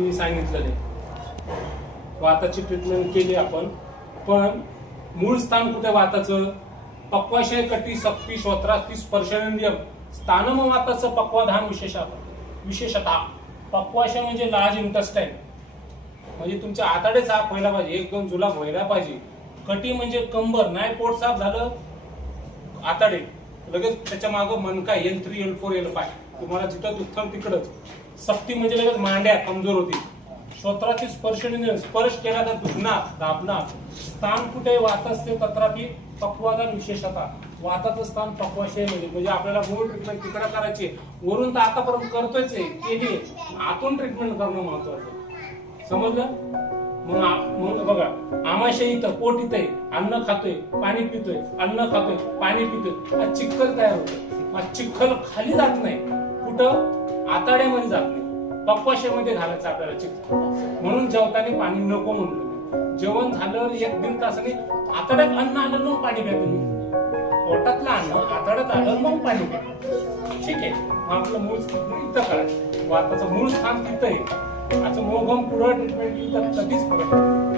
मी सांगितलं वाताची ट्रीटमेंट केली आपण. पण मूळ स्थान कुठे वाताचं? पक्वाशय कटी सक्ती श्रोत्रास्ती स्पर्शनेंद्रियम स्थानम वाताचं पक्वाधान विशेषतः विशेषतः. पक्वाशय म्हणजे लार्ज इंटस्टाईन म्हणजे तुमच्या आताडेच साफ व्हायला पाहिजे. एक दोन जुलाब व्हायला पाहिजे. कटी म्हणजे कंबर. नाही पोट साफ झालं आताडे. लगेच त्याच्या मागं मनका L three L four L five तुम्हाला जिथं दुखतं तिकडच. सक्ती म्हणजे लगेच मांड्या कमजोर होती. स्वतःची स्पर्श स्पर्श केला तर दुखणार दाबणार. स्थान कुठे? वात असते तत्रापि पक्वादान विशेषता. वाताचं स्थान पक्वाशय म्हणजे म्हणजे आपल्याला मूळ ट्रीटमेंट तिकडे करायची. वरून तर आतापर्यंत करतोयच आहे. केली आतून ट्रीटमेंट करणं महत्वाचं समजलं? मग मग बघा आमाशय इथं पोट इथं अन्न खातोय पाणी पितोय. अन्न खातोय पाणी पितोय. हा चिखल तयार होतो मग चिखल खाली जात नाही. कुठं? आताड्यामध्ये जात नाही. पक्वाशयामध्ये घालायचं आपल्याला चिखल. म्हणून जेवताना पाणी नको म्हणतो जेवण झालं एक दीड तासाने आताड्यात अन्न आलं मग पाणी प्या तुम्ही. पोटातलं अन्न आताड्यात आलं मग पाणी प्या. ठीक आहे. मग आपलं मूळ स्थान इथं करायचं वाताचं मूळ स्थान तिथं आहे. असं मोगम पुढं ट्रीटमेंट केली तर कधीच फरक